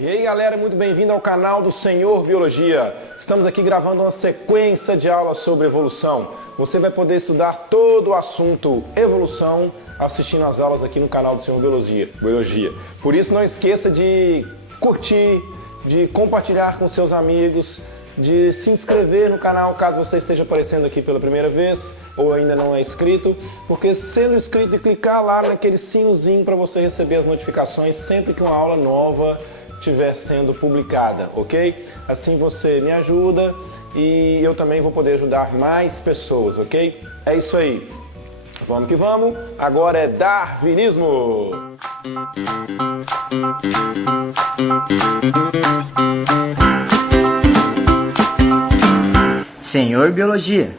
E aí galera, muito bem-vindo ao canal do Senhor Biologia. Estamos aqui gravando uma sequência de aulas sobre evolução. Você vai poder estudar todo o assunto evolução assistindo as aulas aqui no canal do Senhor Biologia. Por isso não esqueça de curtir, de compartilhar com seus amigos, de se inscrever no canal caso você esteja aparecendo aqui pela primeira vez ou ainda não é inscrito, porque sendo inscrito e clicar lá naquele sinozinho para você receber as notificações sempre que uma aula nova estiver sendo publicada, ok? Assim você me ajuda e eu também vou poder ajudar mais pessoas, ok? É isso aí. Vamos que vamos. Agora é Darwinismo. Senhor Biologia.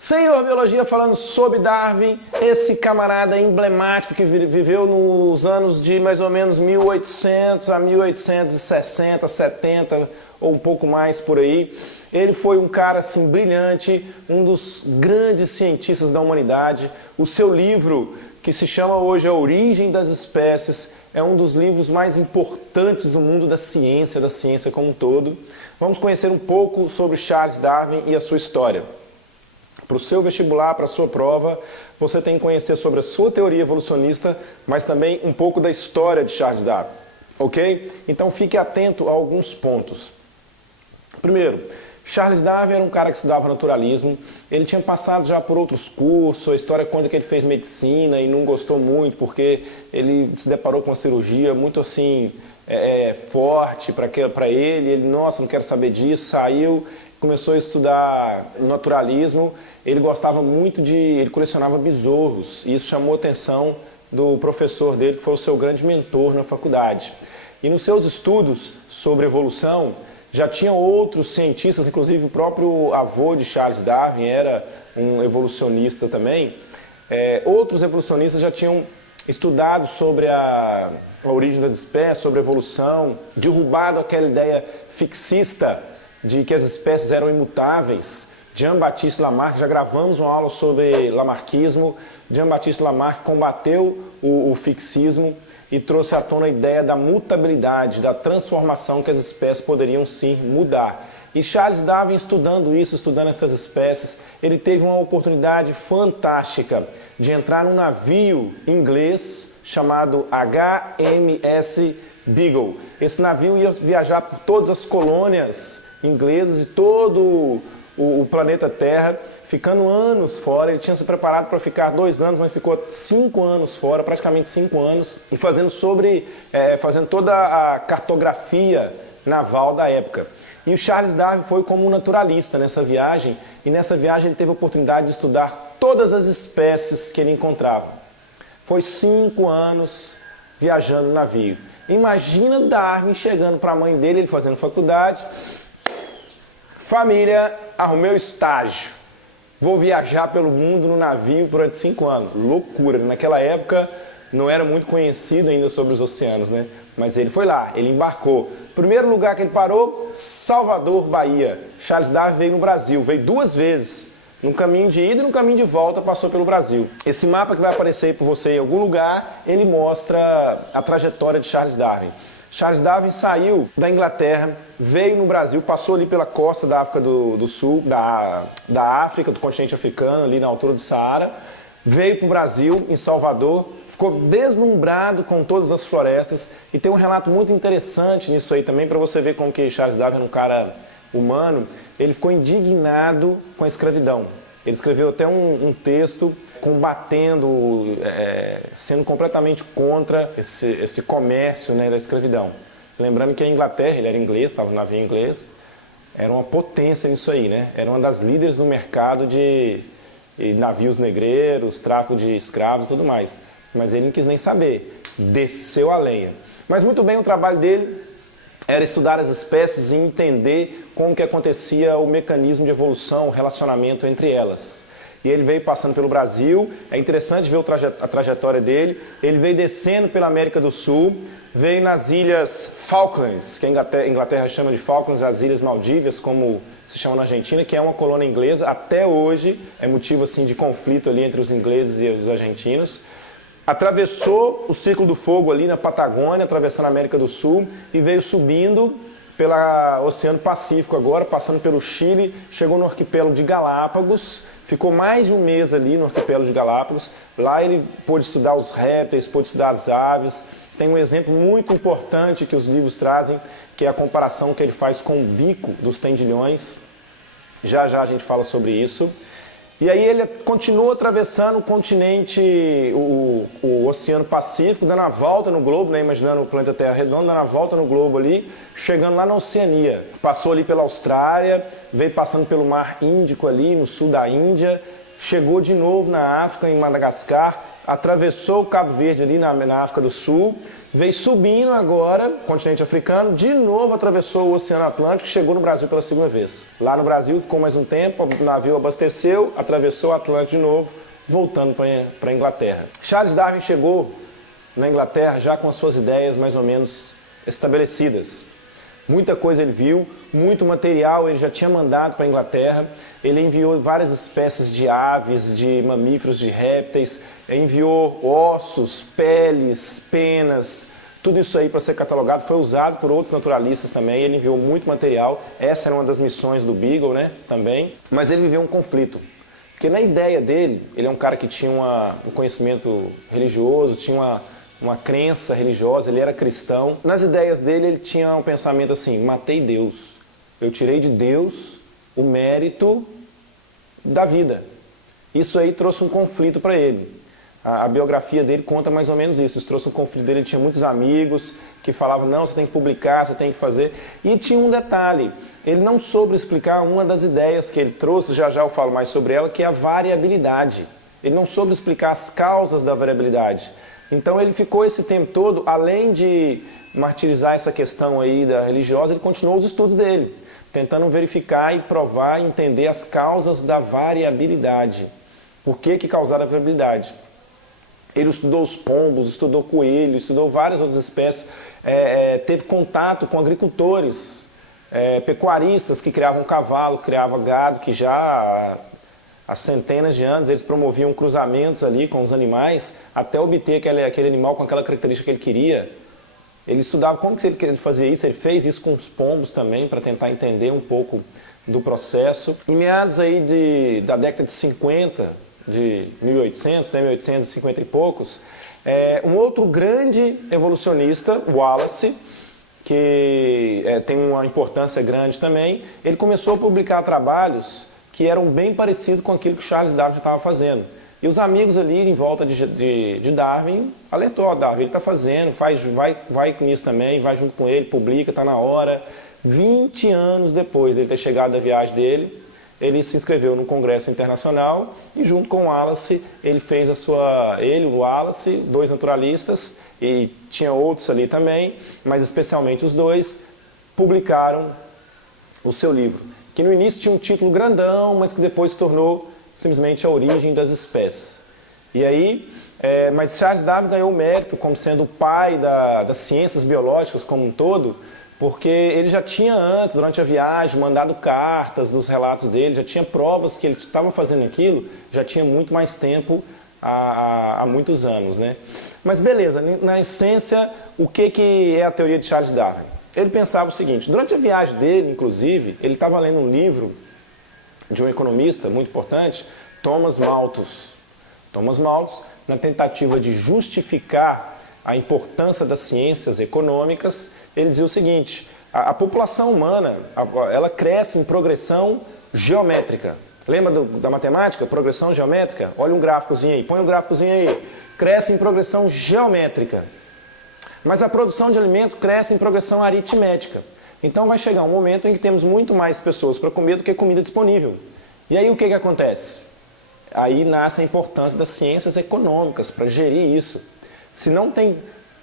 Senhor Biologia falando sobre Darwin, esse camarada emblemático que viveu nos anos de mais ou menos 1800 a 1860, 70 ou um pouco mais por aí. Ele foi um cara assim brilhante, um dos grandes cientistas da humanidade. O seu livro, que se chama hoje A Origem das Espécies, é um dos livros mais importantes do mundo da ciência como um todo. Vamos conhecer um pouco sobre Charles Darwin e a sua história. Para o seu vestibular, para a sua prova, você tem que conhecer sobre a sua teoria evolucionista, mas também um pouco da história de Charles Darwin, ok? Então fique atento a alguns pontos. Primeiro, Charles Darwin era um cara que estudava naturalismo, ele tinha passado já por outros cursos, a história conta que ele fez medicina e não gostou muito porque ele se deparou com uma cirurgia muito assim, forte para ele, nossa, não quero saber disso, saiu, começou a estudar naturalismo, ele gostava muito ele colecionava besouros, e isso chamou a atenção do professor dele, que foi o seu grande mentor na faculdade. E nos seus estudos sobre evolução, já tinham outros cientistas, inclusive o próprio avô de Charles Darwin era um evolucionista também, outros evolucionistas já tinham estudado sobre a origem das espécies, sobre a evolução, derrubado aquela ideia fixista de que as espécies eram imutáveis. Jean-Baptiste Lamarck, já gravamos uma aula sobre lamarquismo. Jean-Baptiste Lamarck combateu o fixismo e trouxe à tona a ideia da mutabilidade, da transformação, que as espécies poderiam sim mudar. E Charles Darwin, estudando isso, estudando essas espécies, ele teve uma oportunidade fantástica de entrar num navio inglês chamado HMS Beagle. Esse navio ia viajar por todas as colônias inglesas e todo o planeta Terra, ficando anos fora. Ele tinha se preparado para ficar 2 anos, mas ficou 5 anos fora, praticamente 5 anos, e fazendo toda a cartografia naval da época. E o Charles Darwin foi como um naturalista nessa viagem, e nessa viagem ele teve a oportunidade de estudar todas as espécies que ele encontrava. Foi 5 anos viajando no navio. Imagina Darwin chegando para a mãe dele, ele fazendo faculdade: família, arrumei o estágio, vou viajar pelo mundo no navio durante 5 anos. Loucura, naquela época não era muito conhecido ainda sobre os oceanos, né? Mas ele foi lá, ele embarcou. Primeiro lugar que ele parou, Salvador, Bahia. Charles Darwin veio no Brasil, veio 2 vezes. No caminho de ida e no caminho de volta passou pelo Brasil. Esse mapa que vai aparecer aí para você em algum lugar, ele mostra a trajetória de Charles Darwin. Charles Darwin saiu da Inglaterra, veio no Brasil, passou ali pela costa da África do Sul, da África, do continente africano, ali na altura do Saara, veio para o Brasil, em Salvador, ficou deslumbrado com todas as florestas, e tem um relato muito interessante nisso aí também, para você ver como que Charles Darwin era um cara humano. Ele ficou indignado com a escravidão. Ele escreveu até um texto combatendo, sendo completamente contra esse comércio, né, da escravidão. Lembrando que a Inglaterra, ele era inglês, estava no navio inglês, era uma potência nisso aí, né? Era uma das líderes no mercado de navios negreiros, tráfico de escravos e tudo mais. Mas ele não quis nem saber, desceu a lenha. Mas muito bem, o trabalho dele era estudar as espécies e entender como que acontecia o mecanismo de evolução, o relacionamento entre elas. E ele veio passando pelo Brasil, é interessante ver a trajetória dele. Ele veio descendo pela América do Sul, veio nas Ilhas Falklands, que a Inglaterra chama de Falklands, as Ilhas Maldívias, como se chama na Argentina, que é uma colônia inglesa, até hoje é motivo assim, de conflito ali entre os ingleses e os argentinos. atravessou o Círculo do Fogo ali na Patagônia, atravessando a América do Sul e veio subindo pelo Oceano Pacífico agora, passando pelo Chile, chegou no arquipélago de Galápagos, ficou mais de um mês ali no arquipélago de Galápagos. Lá ele pôde estudar os répteis, pôde estudar as aves. Tem um exemplo muito importante que os livros trazem, que é a comparação que ele faz com o bico dos tendilhões. Já já a gente fala sobre isso. E aí ele continua atravessando o continente, o Oceano Pacífico, dando a volta no globo, né, imaginando o planeta Terra redondo, dando a volta no globo ali, chegando lá na Oceania. Passou ali pela Austrália, veio passando pelo Mar Índico ali, no sul da Índia, chegou de novo na África, em Madagascar, atravessou o Cabo Verde ali na África do Sul, veio subindo agora, continente africano, de novo atravessou o Oceano Atlântico e chegou no Brasil pela segunda vez. Lá no Brasil ficou mais um tempo, o navio abasteceu, atravessou o Atlântico de novo, voltando para a Inglaterra. Charles Darwin chegou na Inglaterra já com as suas ideias mais ou menos estabelecidas. Muita coisa ele viu, muito material ele já tinha mandado para a Inglaterra. Ele enviou várias espécies de aves, de mamíferos, de répteis, enviou ossos, peles, penas, tudo isso aí para ser catalogado. Foi usado por outros naturalistas também, ele enviou muito material. Essa era uma das missões do Beagle, né, também. Mas ele viveu um conflito, porque na ideia dele, ele é um cara que tinha um conhecimento religioso, tinha uma crença religiosa, ele era cristão. Nas ideias dele, ele tinha um pensamento assim: matei Deus. Eu tirei de Deus o mérito da vida. Isso aí trouxe um conflito para ele. A biografia dele conta mais ou menos isso. Isso trouxe um conflito dele. Ele tinha muitos amigos que falavam: não, você tem que publicar, você tem que fazer. E tinha um detalhe: ele não soube explicar uma das ideias que ele trouxe, já já eu falo mais sobre ela, que é a variabilidade. Ele não soube explicar as causas da variabilidade. Então ele ficou esse tempo todo, além de martirizar essa questão aí da religiosa, ele continuou os estudos dele, tentando verificar e provar e entender as causas da variabilidade. Por que causar a variabilidade? Ele estudou os pombos, estudou coelho, estudou várias outras espécies, teve contato com agricultores, pecuaristas que criavam cavalo, criavam gado, que já há centenas de anos eles promoviam cruzamentos ali com os animais até obter aquele animal com aquela característica que ele queria. Ele estudava como que ele fazia isso, ele fez isso com os pombos também para tentar entender um pouco do processo. Em meados aí da década de 50, de 1800, até 1850 e poucos, um outro grande evolucionista, Wallace, que tem uma importância grande também, ele começou a publicar trabalhos que eram bem parecidos com aquilo que Charles Darwin estava fazendo. E os amigos ali em volta de Darwin alertou: ó, Darwin, ele está fazendo, vai nisso também, vai junto com ele, publica, está na hora. 20 anos depois dele ter chegado da viagem dele, ele se inscreveu no Congresso Internacional e junto com o Wallace, ele fez o Wallace, dois naturalistas, e tinha outros ali também, mas especialmente os dois, publicaram o seu livro, que no início tinha um título grandão, mas que depois se tornou simplesmente A Origem das Espécies. E aí, mas Charles Darwin ganhou mérito como sendo o pai das ciências biológicas como um todo, porque ele já tinha antes, durante a viagem, mandado cartas dos relatos dele, já tinha provas que ele estava fazendo aquilo, já tinha muito mais tempo, há muitos anos, né? Mas beleza, na essência, o que é a teoria de Charles Darwin? Ele pensava o seguinte: durante a viagem dele, inclusive, ele estava lendo um livro de um economista muito importante, Thomas Malthus. Thomas Malthus, na tentativa de justificar a importância das ciências econômicas, ele dizia o seguinte: a população humana, ela cresce em progressão geométrica. Lembra da matemática? Progressão geométrica? Olha um gráficozinho aí, põe um gráficozinho aí. Cresce em progressão geométrica. Mas a produção de alimento cresce em progressão aritmética. Então vai chegar um momento em que temos muito mais pessoas para comer do que comida disponível. E aí o que acontece? Aí nasce a importância das ciências econômicas para gerir isso. Se não tem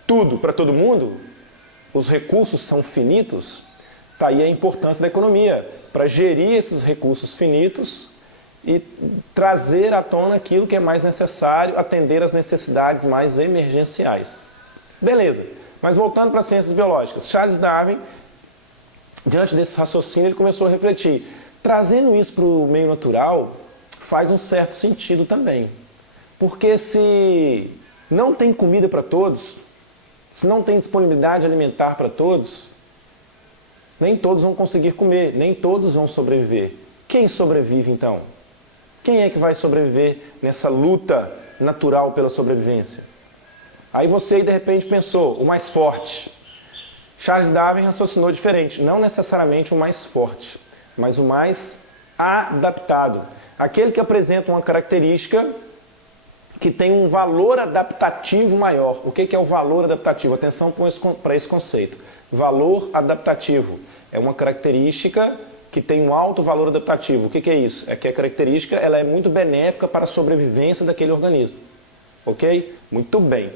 tudo para todo mundo, os recursos são finitos, está aí a importância da economia, para gerir esses recursos finitos e trazer à tona aquilo que é mais necessário, atender às necessidades mais emergenciais. Beleza, mas voltando para as ciências biológicas, Charles Darwin, diante desse raciocínio, ele começou a refletir. Trazendo isso para o meio natural, faz um certo sentido também. Porque se não tem comida para todos, se não tem disponibilidade alimentar para todos, nem todos vão conseguir comer, nem todos vão sobreviver. Quem sobrevive então? Quem é que vai sobreviver nessa luta natural pela sobrevivência? Aí você de repente pensou, o mais forte. Charles Darwin raciocinou diferente, não necessariamente o mais forte, mas o mais adaptado. Aquele que apresenta uma característica que tem um valor adaptativo maior. O que é o valor adaptativo? Atenção para esse conceito. Valor adaptativo é uma característica que tem um alto valor adaptativo. O que é isso? É que a característica ela é muito benéfica para a sobrevivência daquele organismo. Ok? Muito bem.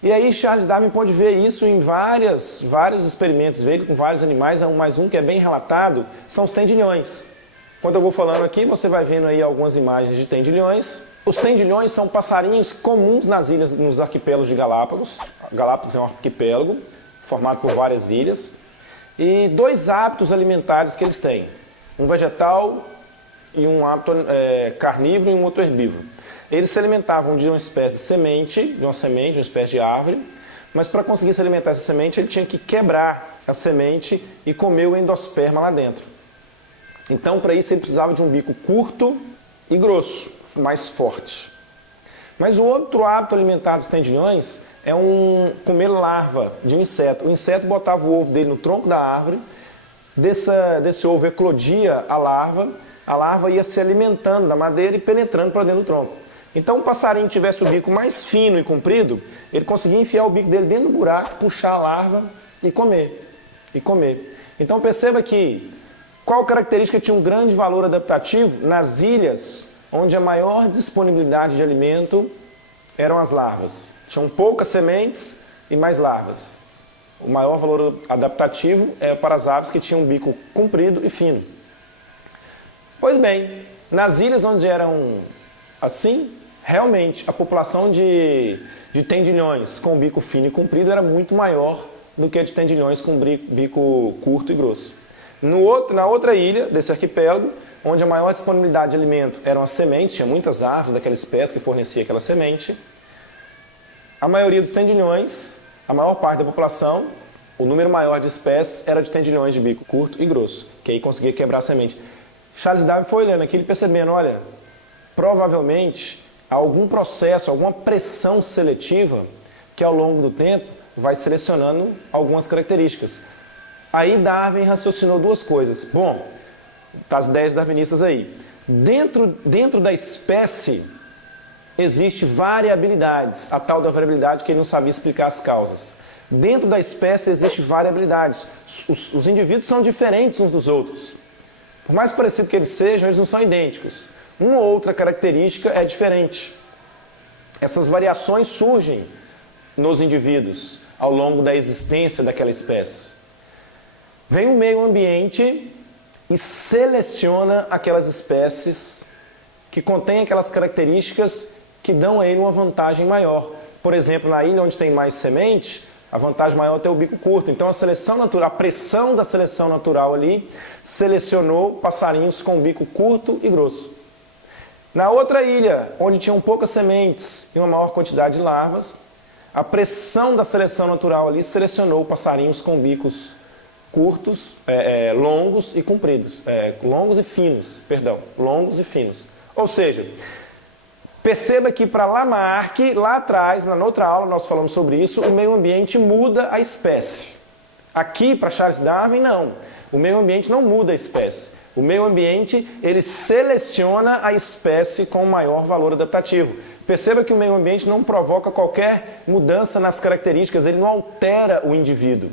E aí Charles Darwin pode ver isso em vários experimentos dele com vários animais, mais um que é bem relatado, são os tendilhões. Quando eu vou falando aqui, você vai vendo aí algumas imagens de tendilhões. Os tendilhões são passarinhos comuns nas ilhas, nos arquipélagos de Galápagos. Galápagos é um arquipélago formado por várias ilhas. E dois hábitos alimentares que eles têm. Um vegetal e um hábito carnívoro e um outro herbívoro. Eles se alimentavam de uma espécie de semente, de uma espécie de árvore, mas para conseguir se alimentar dessa semente, ele tinha que quebrar a semente e comer o endosperma lá dentro. Então, para isso, ele precisava de um bico curto e grosso, mais forte. Mas o outro hábito alimentar dos tendilhões é comer larva de um inseto. O inseto botava o ovo dele no tronco da árvore, desse ovo eclodia a larva ia se alimentando da madeira e penetrando para dentro do tronco. Então, o passarinho que tivesse o bico mais fino e comprido, ele conseguia enfiar o bico dele dentro do buraco, puxar a larva e comer. Então, perceba que qual característica tinha um grande valor adaptativo? Nas ilhas, onde a maior disponibilidade de alimento eram as larvas. Tinham poucas sementes e mais larvas. O maior valor adaptativo é para as aves que tinham um bico comprido e fino. Pois bem, nas ilhas onde eram assim, realmente a população de tendilhões com bico fino e comprido era muito maior do que a de tendilhões com bico curto e grosso. Na outra ilha desse arquipélago, onde a maior disponibilidade de alimento eram as sementes, tinha muitas árvores daquela espécie que fornecia aquela semente, a maioria dos tendilhões, a maior parte da população, o número maior de espécies era de tendilhões de bico curto e grosso, que aí conseguia quebrar a semente. Charles Darwin foi olhando aquilo e percebendo, olha, provavelmente há algum processo, alguma pressão seletiva que ao longo do tempo vai selecionando algumas características. Aí Darwin raciocinou duas coisas. Bom, tá as ideias darwinistas aí. Dentro da espécie existe variabilidades, a tal da variabilidade que ele não sabia explicar as causas. Dentro da espécie existe variabilidades. Os indivíduos são diferentes uns dos outros. Por mais parecido que eles sejam, eles não são idênticos. Uma ou outra característica é diferente. Essas variações surgem nos indivíduos ao longo da existência daquela espécie. Vem o meio ambiente e seleciona aquelas espécies que contêm aquelas características que dão a ele uma vantagem maior. Por exemplo, na ilha onde tem mais semente, a vantagem maior é ter o bico curto. Então a pressão da seleção natural ali selecionou passarinhos com bico curto e grosso. Na outra ilha, onde tinham poucas sementes e uma maior quantidade de larvas, a pressão da seleção natural ali selecionou passarinhos com bicos curtos, longos e compridos, longos e finos. Ou seja, perceba que para Lamarck, lá atrás, na outra aula nós falamos sobre isso, o meio ambiente muda a espécie. Aqui, para Charles Darwin, não. O meio ambiente não muda a espécie. O meio ambiente, ele seleciona a espécie com maior valor adaptativo. Perceba que o meio ambiente não provoca qualquer mudança nas características, ele não altera o indivíduo.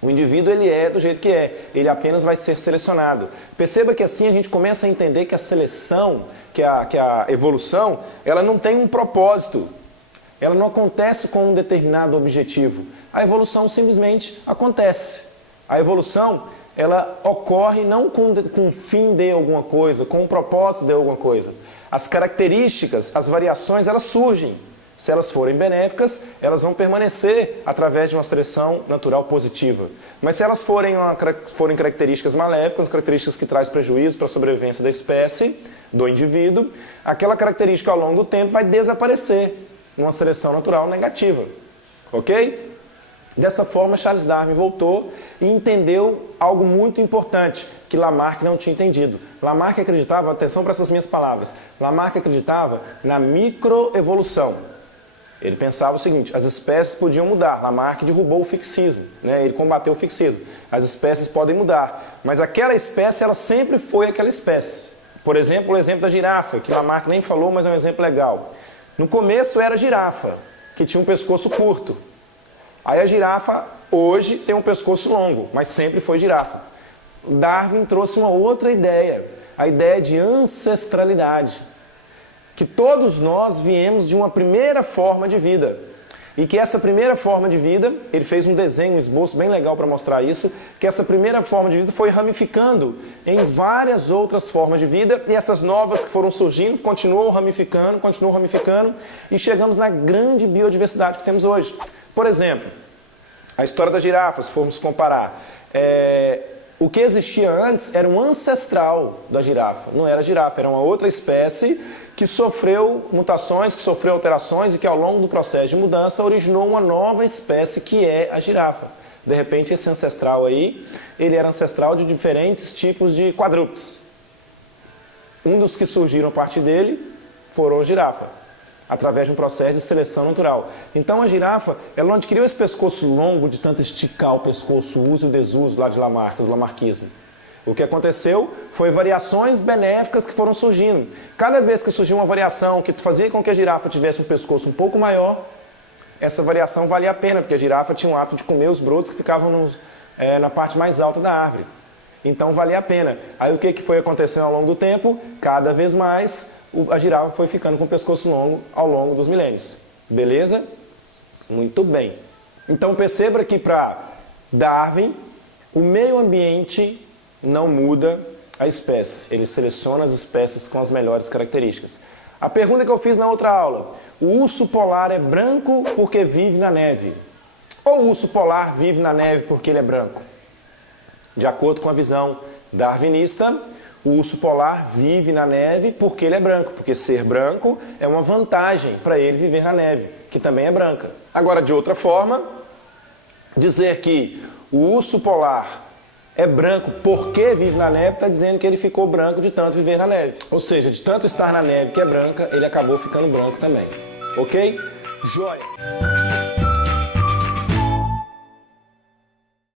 O indivíduo ele é do jeito que é, ele apenas vai ser selecionado. Perceba que assim a gente começa a entender que a seleção, que a evolução, ela não tem um propósito. Ela não acontece com um determinado objetivo. A evolução simplesmente acontece. A evolução, ela ocorre não com o fim de alguma coisa, com o propósito de alguma coisa. As características, as variações, elas surgem. Se elas forem benéficas, elas vão permanecer através de uma seleção natural positiva. Mas se elas forem características maléficas, características que trazem prejuízo para a sobrevivência da espécie, do indivíduo, aquela característica ao longo do tempo vai desaparecer. numa seleção natural negativa, ok? Dessa forma, Charles Darwin voltou e entendeu algo muito importante, que Lamarck não tinha entendido. Lamarck acreditava, atenção para essas minhas palavras, Lamarck acreditava na microevolução. Ele pensava o seguinte, as espécies podiam mudar. Lamarck derrubou o fixismo, né? Ele combateu o fixismo. As espécies podem mudar, mas aquela espécie, ela sempre foi aquela espécie. Por exemplo, o exemplo da girafa, que Lamarck nem falou, mas é um exemplo legal. No começo era a girafa, que tinha um pescoço curto. Aí a girafa, hoje, tem um pescoço longo, mas sempre foi girafa. Darwin trouxe uma outra ideia, a ideia de ancestralidade. Que todos nós viemos de uma primeira forma de vida. E que essa primeira forma de vida, ele fez um desenho, um esboço bem legal para mostrar isso, que essa primeira forma de vida foi ramificando em várias outras formas de vida, e essas novas que foram surgindo continuam ramificando, e chegamos na grande biodiversidade que temos hoje. Por exemplo, a história da girafa, se formos comparar, o que existia antes era um ancestral da girafa, não era girafa, era uma outra espécie que sofreu mutações, que sofreu alterações e que ao longo do processo de mudança originou uma nova espécie que é a girafa. De repente esse ancestral aí, ele era ancestral de diferentes tipos de quadrúpedes. Um dos que surgiram a partir dele foram a girafa, através de um processo de seleção natural. Então a girafa, ela não adquiriu esse pescoço longo de tanto esticar o pescoço, o uso e o desuso lá de Lamarck, do lamarckismo. O que aconteceu foi variações benéficas que foram surgindo. Cada vez que surgiu uma variação que fazia com que a girafa tivesse um pescoço um pouco maior, essa variação valia a pena, porque a girafa tinha o hábito de comer os brotos que ficavam na parte mais alta da árvore. Então valia a pena. Aí o que foi acontecendo ao longo do tempo? Cada vez mais a girafa foi ficando com o pescoço longo ao longo dos milênios. Beleza? Muito bem. Então perceba que para Darwin, o meio ambiente não muda a espécie. Ele seleciona as espécies com as melhores características. A pergunta que eu fiz na outra aula, o urso polar é branco porque vive na neve? Ou o urso polar vive na neve porque ele é branco? De acordo com a visão darwinista, o urso polar vive na neve porque ele é branco, porque ser branco é uma vantagem para ele viver na neve, que também é branca. Agora, de outra forma, dizer que o urso polar é branco porque vive na neve, está dizendo que ele ficou branco de tanto viver na neve. Ou seja, de tanto estar na neve que é branca, ele acabou ficando branco também. Ok? Joia!